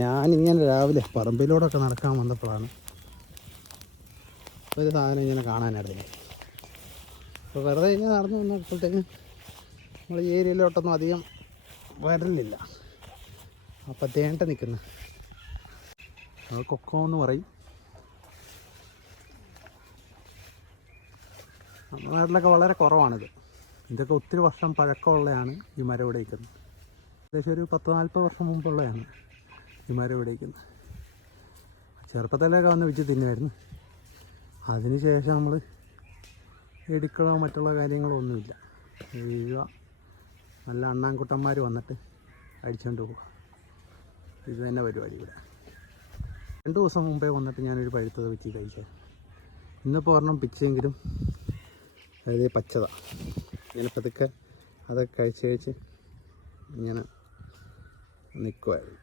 ഞാനിങ്ങനെ രാവിലെ പറമ്പിലൂടെയൊക്കെ നടക്കാൻ വന്നപ്പോഴാണ് ഒരു സാധനം ഇങ്ങനെ കാണാനിടയായി. അപ്പോൾ വെറുതെ ഇങ്ങനെ നടന്നു വന്നപ്പോഴത്തേക്ക് നമ്മൾ ഈ ഏരിയയിലോട്ടൊന്നും അധികം വരലില്ല. അപ്പം തേണ്ട നിൽക്കുന്നു, അത് കൊക്കോ എന്ന് പറയും. നമ്മുടെ നാട്ടിലൊക്കെ വളരെ കുറവാണിത്. ഇതൊക്കെ ഒത്തിരി വർഷം പഴക്കമുള്ളതാണ് ഈ മരം ഇവിടെ നിൽക്കുന്നത്. ഏകദേശം ഒരു 10-40 വർഷം മുമ്പുള്ളതാണ് ഈ മരം ഇവിടെ നിൽക്കുന്നത്. ചെറുപ്പത്തിലൊക്കെ വന്ന് വെച്ച് തിന്നുമായിരുന്നു. അതിന് ശേഷം നമ്മൾ എടുക്കലോ മറ്റുള്ള കാര്യങ്ങളോ ഒന്നുമില്ല. വീഴുക, നല്ല അണ്ണാൻകുട്ടന്മാർ വന്നിട്ട് അടിച്ചുകൊണ്ട് പോവുക, ഇത് തന്നെ പരിപാടി ഇവിടെ. 2 ദിവസം മുമ്പേ വന്നിട്ട് ഞാനൊരു പഴുത്തത് വെച്ച് കഴിച്ചത്. ഇന്നിപ്പോൾ ഒരെണ്ണം പിച്ചെങ്കിലും അതായത് പച്ചതാണ്. ഇങ്ങനെ പതുക്കെ അതൊക്കെ കഴിച്ച് ഇങ്ങനെ നിൽക്കുമായിരുന്നു.